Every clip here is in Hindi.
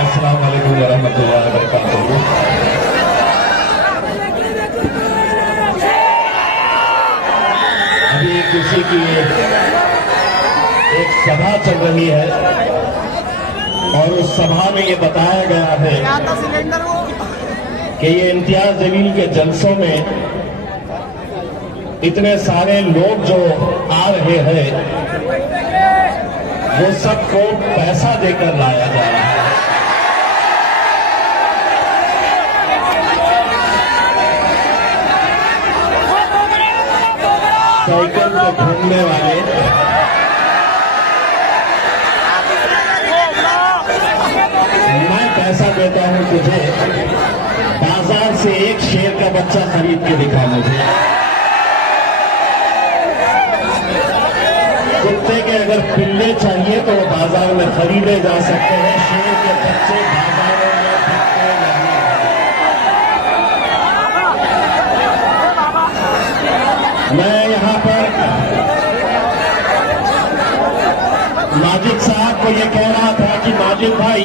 अस्सलाम वालेकुम वरहमतुल्लाहि वबरकातुहू। अभी किसी की एक सभा चल रही है और उस सभा में ये बताया गया है कि ये इम्तियाज जलील के जलसों में इतने सारे लोग जो आ रहे हैं वो सबको पैसा देकर लाया जा रहा है। साइकिल पे घूमने वाले मैं पैसा देता हूं तुझे, बाजार से एक शेर का बच्चा खरीद के दिखा मुझे। कुत्ते के अगर पिल्ले चाहिए तो वो बाजार में खरीदे जा सकते हैं, शेर के बच्चे बाजारों में बिकते नहीं। मैं यहाँ पर माजिद साहब को ये कह रहा था कि माजिद भाई,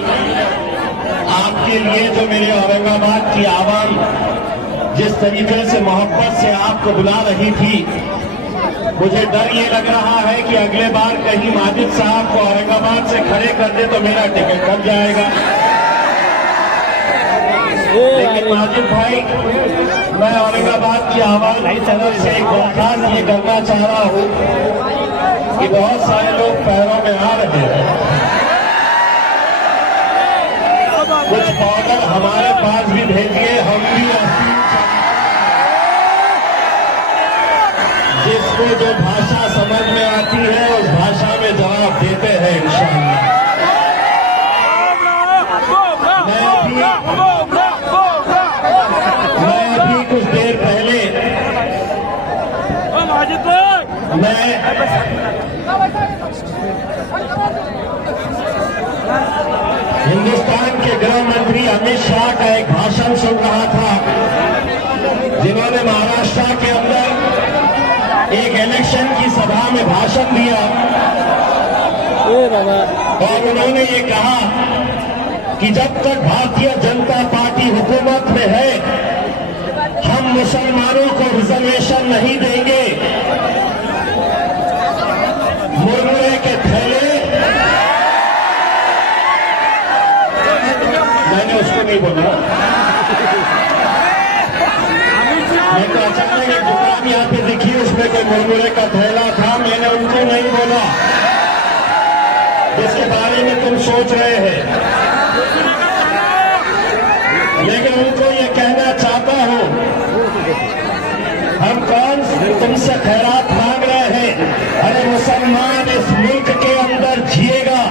आपके लिए जो मेरे औरंगाबाद की आवाम जिस तरीके से मोहब्बत से आपको बुला रही थी, मुझे डर ये लग रहा है कि अगले बार कहीं माजिद साहब को औरंगाबाद से खड़े कर दे तो मेरा टिकट कट जाएगा। लेकिन माजिद भाई, मैं औरंगाबाद की आवाज की तरफ से एक दरख्वास्त ये करना चाह रहा हूँ कि बहुत सारे लोग पैरों में आ रहे हैं, कुछ पाउडर हमारे पास भी भेजिए, हम भी जिसको जो भाषा समझ में आती है उस भाषा में जवाब देते हैं इंशाअल्लाह। मैं अभी कुछ देर पहले मैं हिंदुस्तान के गृह मंत्री अमित शाह का एक भाषण सुन रहा था, जिन्होंने महाराष्ट्र के अंदर एक इलेक्शन की सभा में भाषण दिया और उन्होंने ये कहा कि जब तक भारतीय जनता पार्टी हुकूमत में है हम मुसलमानों को रिजर्वेशन नहीं देंगे। मुरमुरे के थैले, मैंने उसको नहीं बोला, मैं तो अचानक एक दुकान यहाँ पे दिखी, उसमें कोई मुरमुरे का थैला था, मैंने उनको नहीं बोला जिसके बारे में तुम सोच रहे हैं, लेकिन उनको ये कहना चाहता हूं, हम कौन तुमसे खैरात मांग रहे हैं? अरे मुसलमान इस मुल्क के अंदर जिएगा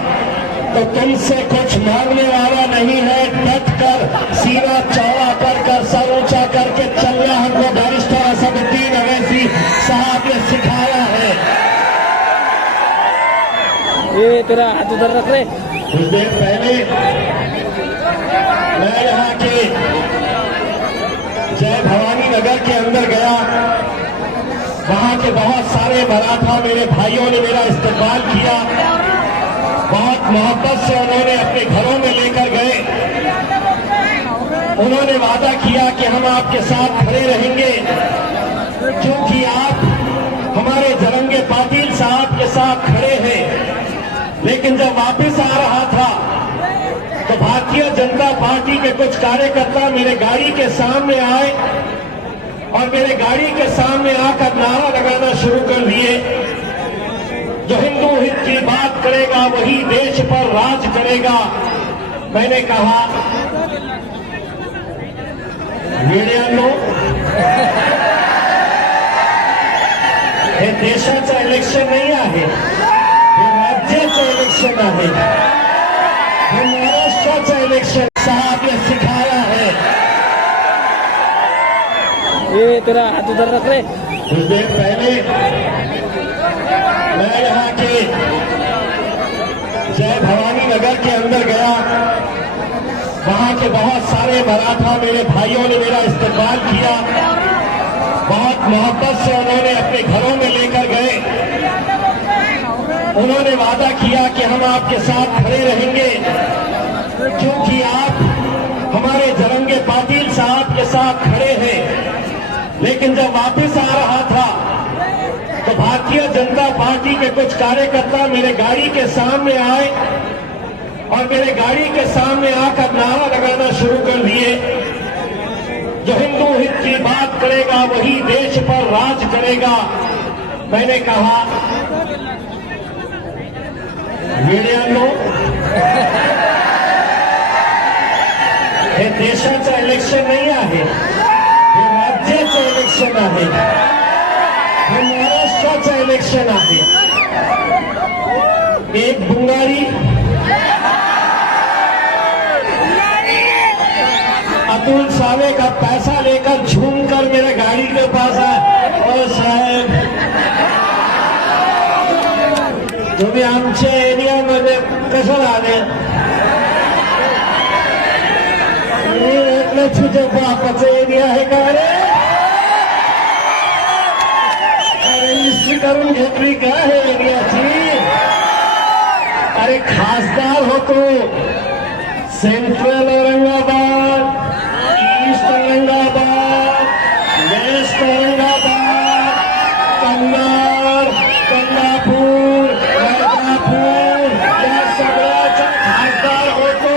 तो तुमसे कुछ मांगने वाला नहीं है। डट कर, सीना चौड़ा कर सर ऊंचा करके चलना हमको बैरिस्टर असदुद्दीन अवैसी साहब ने सिखाया है। ये तेरा हाथ उधर रख ले। कुछ देर पहले मैं यहाँ के जय भवानी नगर के अंदर गया, वहां के बहुत सारे मराठा मेरे भाइयों ने मेरा इस्तेमाल किया, बहुत मोहब्बत से उन्होंने अपने घरों में लेकर गए। उन्होंने वादा किया कि हम आपके साथ खड़े रहेंगे क्योंकि आप हमारे जरंगे पाटिल साहब के साथ खड़े हैं। लेकिन जब वापस आ रहा था तो भारतीय जनता पार्टी के कुछ कार्यकर्ता मेरे गाड़ी के सामने आए और मेरे गाड़ी के सामने आकर नारा लगाना शुरू कर दिए, जो हिंदू हित की बात करेगा वही देश पर राज करेगा। मैंने कहा, मीडियानो, हे देशाचं इलेक्शन नाही आहे, हे राज्याचं इलेक्शन आहे, हे महाराष्ट्राचं इलेक्शन साहब ने सिखाया है। ये तेरा हाथ उधर रख ले। कुछ देर पहले मैं यहाँ के जय भवानी नगर के अंदर गया, वहां के बहुत सारे मराठा मेरे भाइयों ने मेरा इस्तेमाल किया, बहुत मोहब्बत से उन्होंने अपने घरों में लेकर गए। उन्होंने वादा किया कि हम आपके साथ खड़े रहेंगे क्योंकि आप हमारे जरंगे पाटिल साहब के साथ खड़े हैं। लेकिन जब वापस आ रहा था तो भारतीय जनता पार्टी के कुछ कार्यकर्ता मेरे गाड़ी के सामने आए और मेरे गाड़ी के सामने आकर नारा लगाना शुरू कर दिए, जो हिंदू हित की बात करेगा वही देश पर राज करेगा। मैंने कहा मीडियानो, हे देशाचं इलेक्शन नाही आहे, हे राज्याचं इलेक्शन आहे, हे महाराष्ट्राचं इलेक्शन आहे। एक बुंगारी अतुल सावे का पैसा लेकर झूमकर मेरे गाड़ी के पास आए, और साहेब तुम्ही आमच्या एरियामध्ये कसं आले? मी म्हटलं तुझ्या बापाचा एरिया आहे का रे? अरे हिस्ट्री करून घेतली का हे एरियाची? अरे खासदार होतो central Aurangabad, east Aurangabad, west Aurangabad, Kannad, Kolhapur, Vaijapur या सगळ्याचा खासदार होतो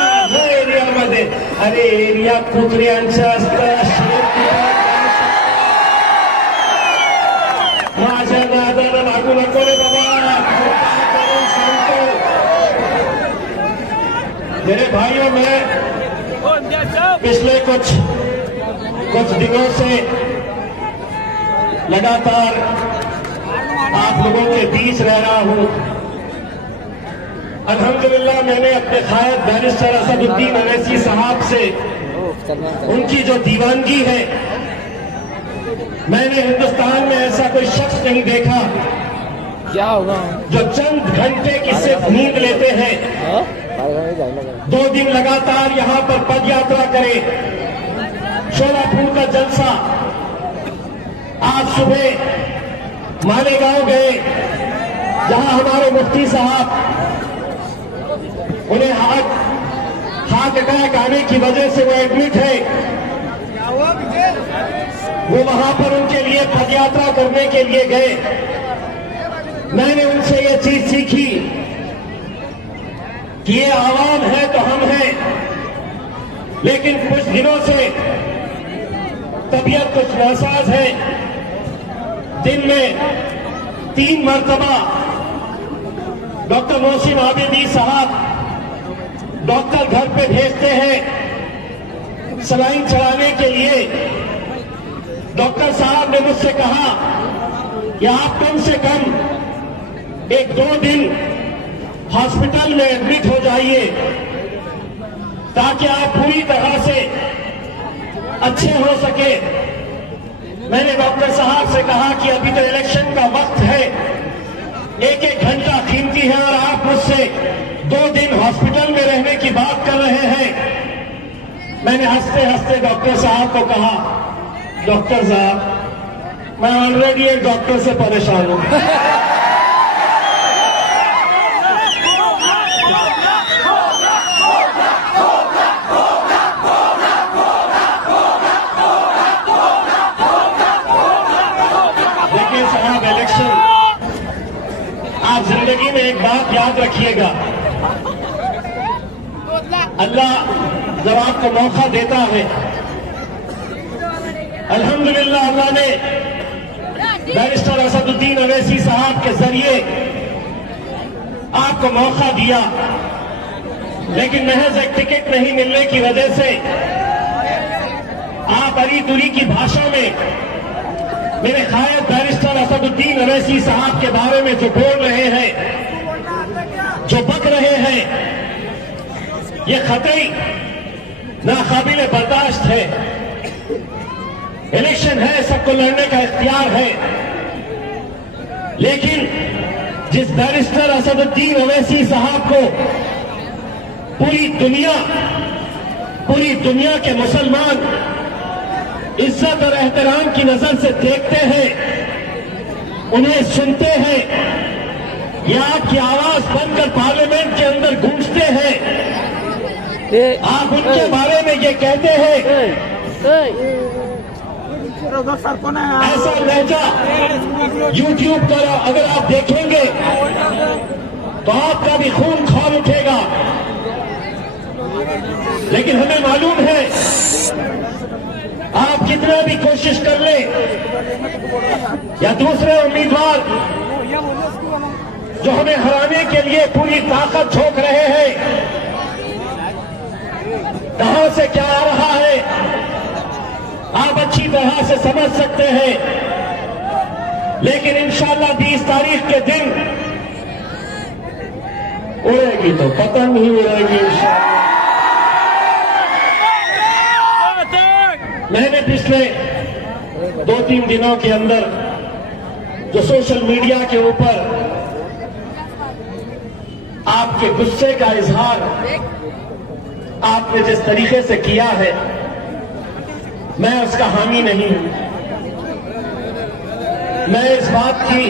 माझ्या एरियामध्ये। अरे एरिया कुत्र्यांचं असतं, माझ्या नादाला लागू नको रे बाबा। मेरे भाइयों, मैं पिछले कुछ दिनों से लगातार आप लोगों के बीच रह रहा हूं। अल्हम्दुलिल्लाह मैंने अपने कायद बैरिस्टर असदुद्दीन अवैसी साहब से उनकी जो दीवानगी है, मैंने हिंदुस्तान में ऐसा कोई शख्स नहीं देखा क्या होगा जो चंद घंटे की सिर्फ नींद लेते हैं, 2 दिन लगातार यहां पर पद यात्रा करे, शोलापुर का जलसा। आज सुबह मालेगांव गए, जहां हमारे मुफ्ती साहब, उन्हें हार्ट अटैक आने की वजह से वो एडमिट है। वो वहां पर उनके लिए पद यात्रा करने के लिए गए। मैंने उनसे ये चीज सीखी कि ये आवाम है तो हम हैं, लेकिन कुछ दिनों से तबीयत कुछ नासाज है। दिन में 3 मरतबा डॉक्टर मोहसिन आबिदी साहब डॉक्टर घर पे भेजते हैं सलाइन चढ़ाने के लिए। डॉक्टर साहब ने मुझसे कहा कि आप कम से कम 1-2 दिन हॉस्पिटल में एडमिट हो जाइए, ताकि आप पूरी तरह से अच्छे हो सके। मैंने डॉक्टर साहब से कहा कि अभी तो इलेक्शन का वक्त है, 1-1 घंटा कीमती है, और आप मुझसे 2 दिन हॉस्पिटल में रहने की बात कर रहे हैं। मैंने हंसते हंसते डॉक्टर साहब को कहा, डॉक्टर साहब मैं ऑलरेडी एक डॉक्टर से परेशान हूं। लेकिन साहब इलेक्शन, आप जिंदगी में एक बात याद रखिएगा, अल्लाह जब आपको मौका देता है, अल्हम्दुलिल्लाह अल्लाह ने बैरिस्टर असदुद्दीन अवैसी साहब के जरिए आपको मौका दिया, लेकिन महज एक टिकट नहीं मिलने की वजह से आप अरी दुरी की भाषा में मेरे कायद बैरिस्टर असदुद्दीन अवैसी साहब के बारे में जो बोल रहे हैं, जो बक रहे हैं, ये खतई नाकाबिल बर्दाश्त है। इलेक्शन है, सबको लड़ने का इख्तियार है, लेकिन जिस बैरिस्टर असदुद्दीन अवैसी साहब को पूरी दुनिया के मुसलमान इज्जत और एहतराम की नजर से देखते हैं, उन्हें सुनते हैं, ये आपकी आवाज बनकर पार्लियामेंट के अंदर गूंजते हैं। आप उनके बारे में ये कहते हैं, ऐसा लहजा यूट्यूब पर अगर आप देखेंगे तो आपका भी खून खौल उठेगा। लेकिन हमें मालूम है आप कितना भी कोशिश कर ले या दूसरे उम्मीदवार जो हमें हराने के लिए पूरी ताकत झोंक रहे हैं, कहां से क्या आ रहा है आप अच्छी तरह से समझ सकते हैं। लेकिन इंशाअल्लाह 20 तारीख के दिन उड़ेगी तो पतंग ही उड़ेगी इंशाअल्लाह। मैंने पिछले 2-3 दिनों के अंदर जो सोशल मीडिया के ऊपर आपके गुस्से का इजहार आपने जिस तरीके से किया है, मैं उसका हामी नहीं हूं। मैं इस बात की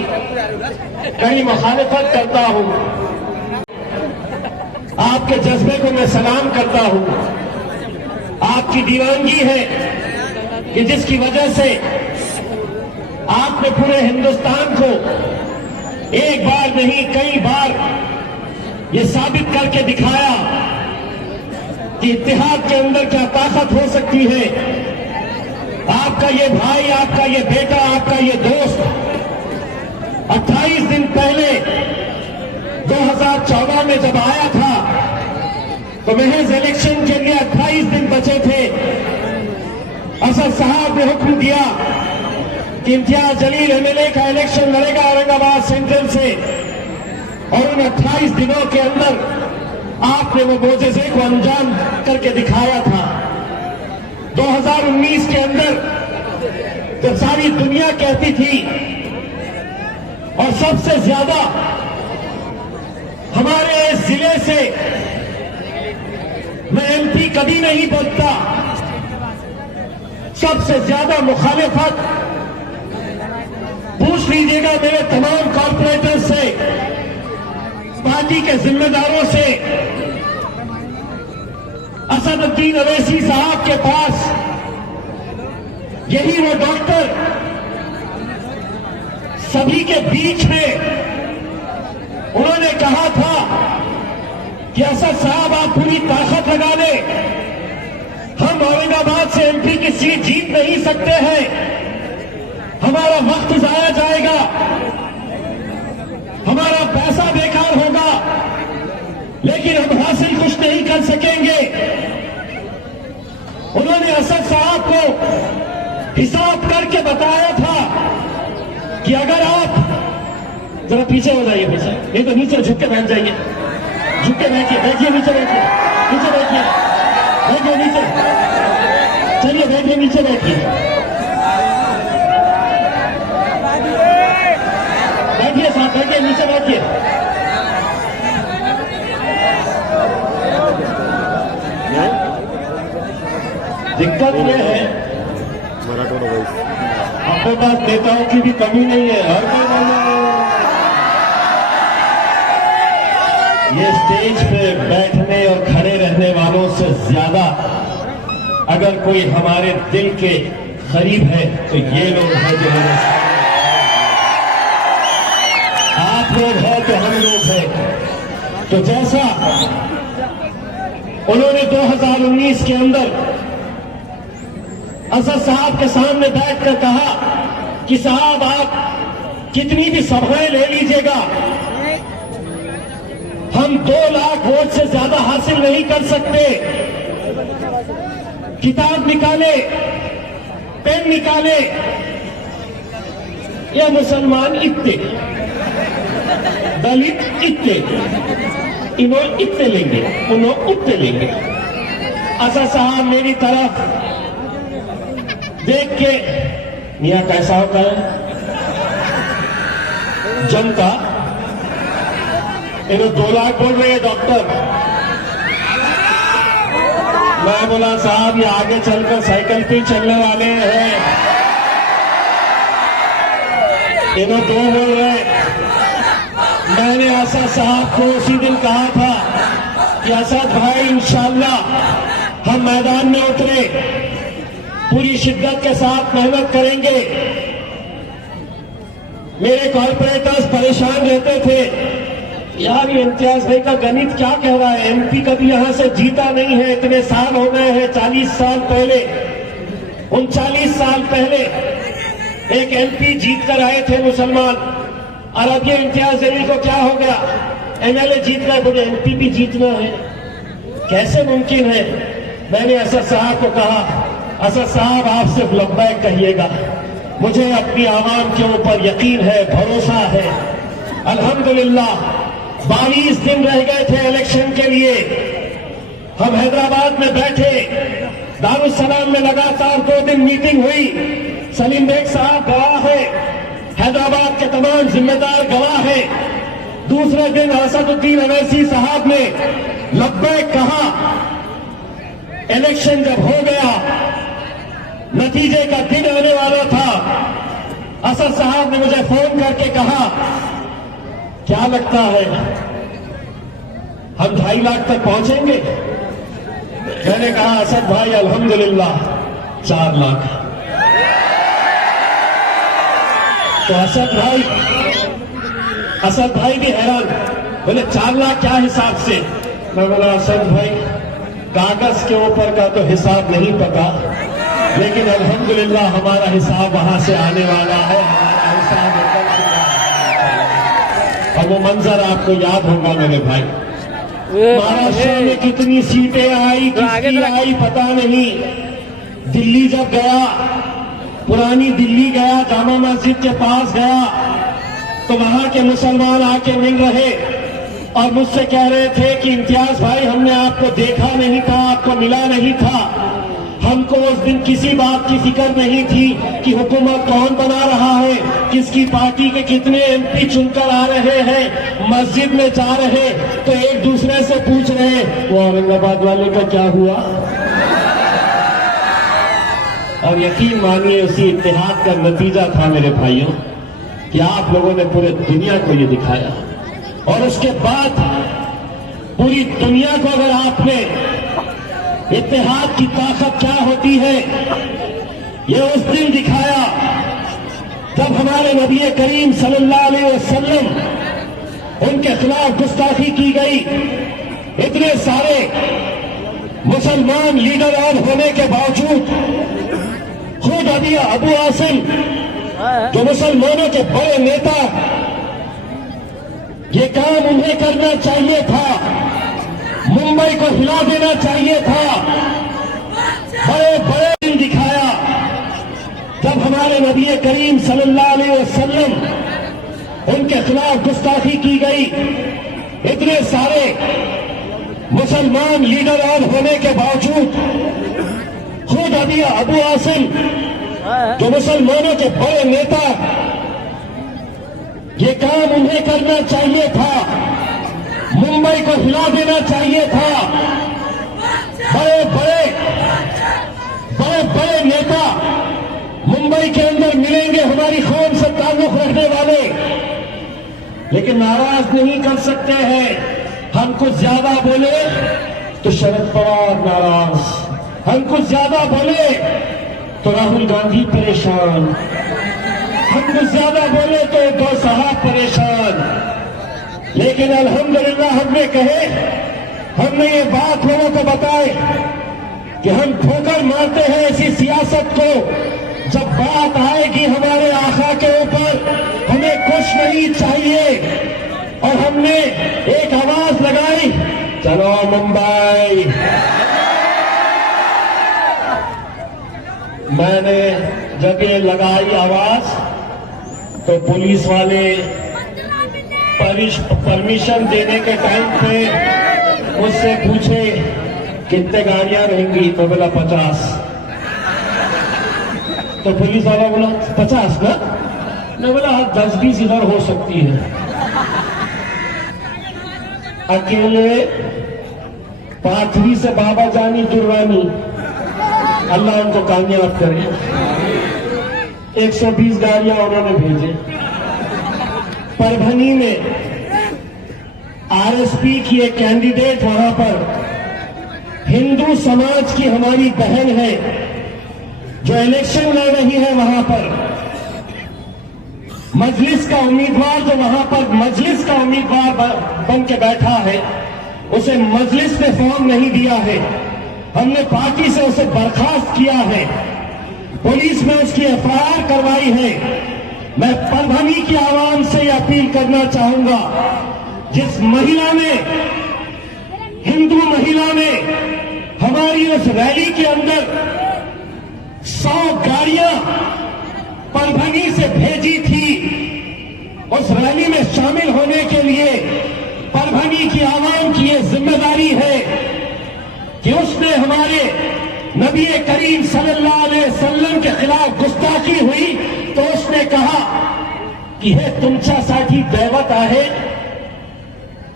कड़ी मुखालिफत करता हूं। आपके जज्बे को मैं सलाम करता हूं। आपकी दीवानगी है कि जिसकी वजह से आपने पूरे हिंदुस्तान को एक बार नहीं कई बार ये साबित करके दिखाया कि इत्तेहाद के अंदर क्या ताकत हो सकती है। आपका ये भाई, आपका ये बेटा, आपका ये दोस्त 28 दिन पहले 2014 में जब आया था तो महज इलेक्शन के लिए 28 दिन बचे थे। असद साहब ने हुक्म दिया कि इम्तियाज जलील एमएलए का इलेक्शन लड़ेगा औरंगाबाद सेंट्रल से, और उन 28 दिनों के अंदर आपने वो मोजज़े को अंजाम करके दिखाया था। 2019 के अंदर जब सारी दुनिया कहती थी और सबसे ज्यादा हमारे इस जिले से मैं एमपी कभी नहीं बनता, सबसे ज्यादा मुखालिफत पूछ लीजिएगा मेरे तमाम कॉर्पोरेटर से, पार्टी के जिम्मेदारों से, असदुद्दीन अवैसी साहब के पास यही वो डॉक्टर सभी के बीच में उन्होंने कहा था कि असद साहब आप पूरी ताकत लगा लें, हम औरंगाबाद से एमपी की सीट जीत नहीं सकते हैं, हमारा वक्त जाया जाएगा, हमारा पैसा बेकार होगा, लेकिन हम हासिल कुछ नहीं कर सकेंगे। उन्होंने असद साहब को हिसाब करके बताया था कि अगर आप जरा पीछे हो जाइए, पीछे नहीं तो नीचे झुक के बैठ जाइए, झुक के बैठिए, बैठिए नीचे, बैठिए नीचे, बैठिए बैठिए नीचे, चलिए बैठिए नीचे, बैठिए बैठिए साहब, बैठिए नीचे, बैठिए। दिक्कत यह है आपके पास नेताओं की भी कमी नहीं है, हर कोई ये स्टेज पे बैठने और खड़े रहने वालों से ज्यादा अगर कोई हमारे दिल के करीब है तो ये लोग हैं जो हमें, आप लोग हैं तो हम लोग हैं। तो जैसा उन्होंने 2019 के अंदर असद साहब के सामने बैठकर कहा कि साहब आप कितनी भी सभाएं ले लीजिएगा, हम 2 लाख वोट से ज्यादा हासिल नहीं कर सकते। किताब निकाले, पेन निकाले, ये मुसलमान इतने, दलित इतने, इन्हों इतने लेंगे, उन्हों उतने लेंगे। असद साहब मेरी तरफ देख के, मियां कैसा होता है जनता, इन्हों 2 लाख बोल रहे हैं डॉक्टर। मैं बोला साहब ये आगे चलकर साइकिल पे चलने वाले हैं, इन्हों 2 बोल रहे, मैंने असद साहब को उसी दिन कहा था कि असद भाई इंशाअल्लाह हम मैदान में उतरे, पूरी शिद्दत के साथ मेहनत करेंगे। मेरे कॉर्पोरेटर्स परेशान रहते थे, यार ये इम्तियाज भाई का गणित क्या कह रहा है, एमपी कभी यहां से जीता नहीं है, इतने साल हो गए हैं, 40 साल पहले 39 साल पहले एक एमपी जीत कर आए थे मुसलमान, और अब ये इम्तियाज जलील को क्या हो गया, एमएलए जीत गए, मुझे एमपी भी जीतना है, कैसे मुमकिन है। मैंने असद साहब को कहा, असद साहब आप सिर्फ लब्बैक कहिएगा, मुझे अपनी आवाम के ऊपर यकीन है, भरोसा है। अल्हम्दुलिल्लाह 22 दिन रह गए थे इलेक्शन के लिए, हम हैदराबाद में बैठे, दारुस्सलाम में लगातार 2 दिन मीटिंग हुई, सलीम बेग साहब गवाह है, हैदराबाद के तमाम जिम्मेदार गवाह है। दूसरे दिन असदुद्दीन अवैसी साहब ने लब्बैक कहा। इलेक्शन जब हो गया, नतीजे का दिन आने वाला था, असद साहब ने मुझे फोन करके कहा, क्या लगता है हम 2.5 लाख तक पहुंचेंगे? मैंने कहा असद भाई अल्हम्दुलिल्लाह 4 लाख। तो असद भाई भी हैरान, बोले 4 लाख क्या हिसाब से? मैं बोला असद भाई कागज के ऊपर का तो हिसाब नहीं पता, लेकिन अल्हम्दुलिल्लाह हमारा हिसाब वहां से आने वाला है, हमारा हिसाब एकदम से और वो मंजर आपको याद होगा मेरे भाई, महाराष्ट्र में कितनी सीटें आई, किसकी आई पता नहीं। दिल्ली जब गया, पुरानी दिल्ली गया, जामा मस्जिद के पास गया, तो वहां के मुसलमान आके मिल रहे और मुझसे कह रहे थे कि इम्तियाज भाई हमने आपको देखा नहीं था, आपको मिला नहीं था, हमको उस दिन किसी बात की फिक्र नहीं थी कि हुकूमत कौन बना रहा है, किसकी पार्टी के कितने एमपी चुनकर आ रहे हैं। मस्जिद में जा रहे तो एक दूसरे से पूछ रहे वो औरंगाबाद वाले का क्या हुआ। और यकीन मानिए उसी इत्तेहाद का नतीजा था मेरे भाइयों कि आप लोगों ने पूरे दुनिया को ये दिखाया, और उसके बाद पूरी दुनिया को अगर आपने इत्तेहाद की ताकत क्या होती है ये उस दिन दिखाया जब हमारे नबी करीम सल्लल्लाहु अलैहि वसल्लम उनके खिलाफ गुस्ताखी की गई। इतने सारे मुसलमान लीडर और होने के बावजूद खुद अबू आसिम जो मुसलमानों के बड़े नेता, ये काम उन्हें करना चाहिए था, मुंबई को हिला देना चाहिए था। बड़े बड़े दिन दिखाया जब हमारे नबी करीम सल्लल्लाहु अलैहि वसल्लम उनके खिलाफ गुस्ताखी की गई। इतने सारे मुसलमान लीडर और होने के बावजूद खुद अबू आसिम जो मुसलमानों के बड़े नेता, ये काम उन्हें करना चाहिए था, मुंबई को हिला देना चाहिए था। बड़े बड़े नेता मुंबई के अंदर मिलेंगे हमारी कौम से ताल्लुक रखने वाले, लेकिन नाराज नहीं कर सकते हैं। हम कुछ ज्यादा बोले तो शरद पवार नाराज, हम कुछ ज्यादा बोले तो राहुल गांधी परेशान, हम कुछ ज्यादा बोले तो दो साहब परेशान। लेकिन अल्हम्दुलिल्लाह हमने ये बात लोगों को बताए कि हम ठोकर मारते हैं ऐसी सियासत को, जब बात आएगी हमारे आका के ऊपर हमें कुछ नहीं चाहिए। और हमने एक आवाज लगाई, चलो मुंबई। मैंने जब ये लगाई आवाज तो पुलिस वाले परमिशन देने के टाइम पे मुझसे पूछे कितने गाड़ियां रहेंगी, तो बोला 50। तो पुलिस वाला बोला 50 ना, मैं बोला 10-20 इधर हो सकती है। अकेले पाथरी से बाबा जानी दुर्वानी, अल्लाह उनको कामयाब करे, 120 गाड़ियां उन्होंने भेजे। परभनी में आरएसपी की एक कैंडिडेट वहां पर हिंदू समाज की हमारी बहन है जो इलेक्शन लड़ रही है वहां पर। मजलिस का उम्मीदवार जो वहां पर मजलिस का उम्मीदवार बन के बैठा है, उसे मजलिस ने फॉर्म नहीं दिया है। हमने पार्टी से उसे बर्खास्त किया है। पुलिस ने उसकी एफआईआर करवाई है। मैं परभनी की आवाम से यह अपील करना चाहूंगा, जिस महिला ने, हिंदू महिला ने हमारी उस रैली के अंदर 100 गाड़ियां परभनी से भेजी थी, उस रैली में शामिल होने के लिए परभनी की आवाम की यह जिम्मेदारी है कि उसने हमारे नबी करीम सल्लल्लाहु अलैहि वसल्लम के खिलाफ गुस्ताखी हुई तो उसने कहा कि हे तुमच्यासाठी दैवत आहे,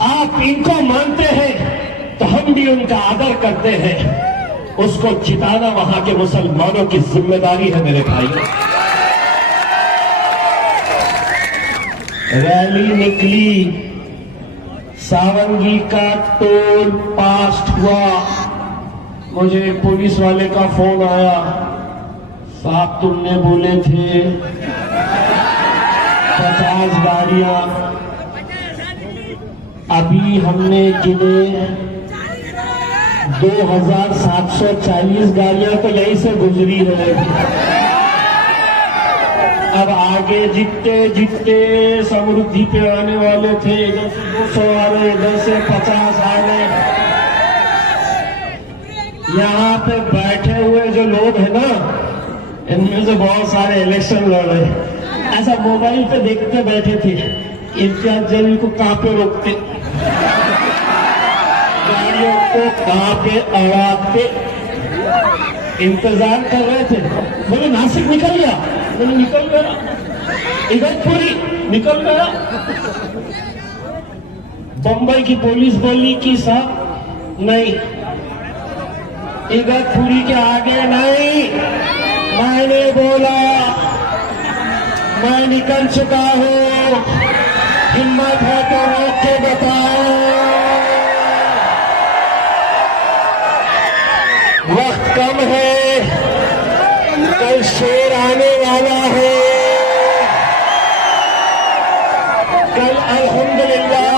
आप इनको मानते हैं तो हम भी उनका आदर करते हैं। उसको जिताना वहां के मुसलमानों की जिम्मेदारी है मेरे भाई। रैली निकली, सावंगी का टोल पास हुआ, मुझे पुलिस वाले का फोन आया, साहब तुमने बोले थे 50 गाड़ियां, अभी हमने गिने 2740 गाड़ियां तो यहीं से गुजरी है। अब आगे जितने जितने समृद्धि पे आने वाले थे, इधर से 200 आ रहे, इधर से 50 आ रहे। यहाँ पे बैठे हुए जो लोग हैं ना, इनमें से बहुत सारे इलेक्शन लड़ रहे, ऐसा मोबाइल पे देखते बैठे थे। इम्तियाज जलील को कहां पे रोकते, गाड़ियों को कहां पे अड़ाते, इंतजार कर रहे थे। बोले नासिक निकल गया, बोले निकल गया, इगतपुरी निकल गया। बंबई की पुलिस बोली कि साहब नहीं, इगतपुरी के आगे नहीं। मैंने बोला मैं निकल चुका हूं, हिम्मत है तो रोक के बताओ। वक्त कम है, कल शेर आने वाला है। कल अल्हम्दुलिल्लाह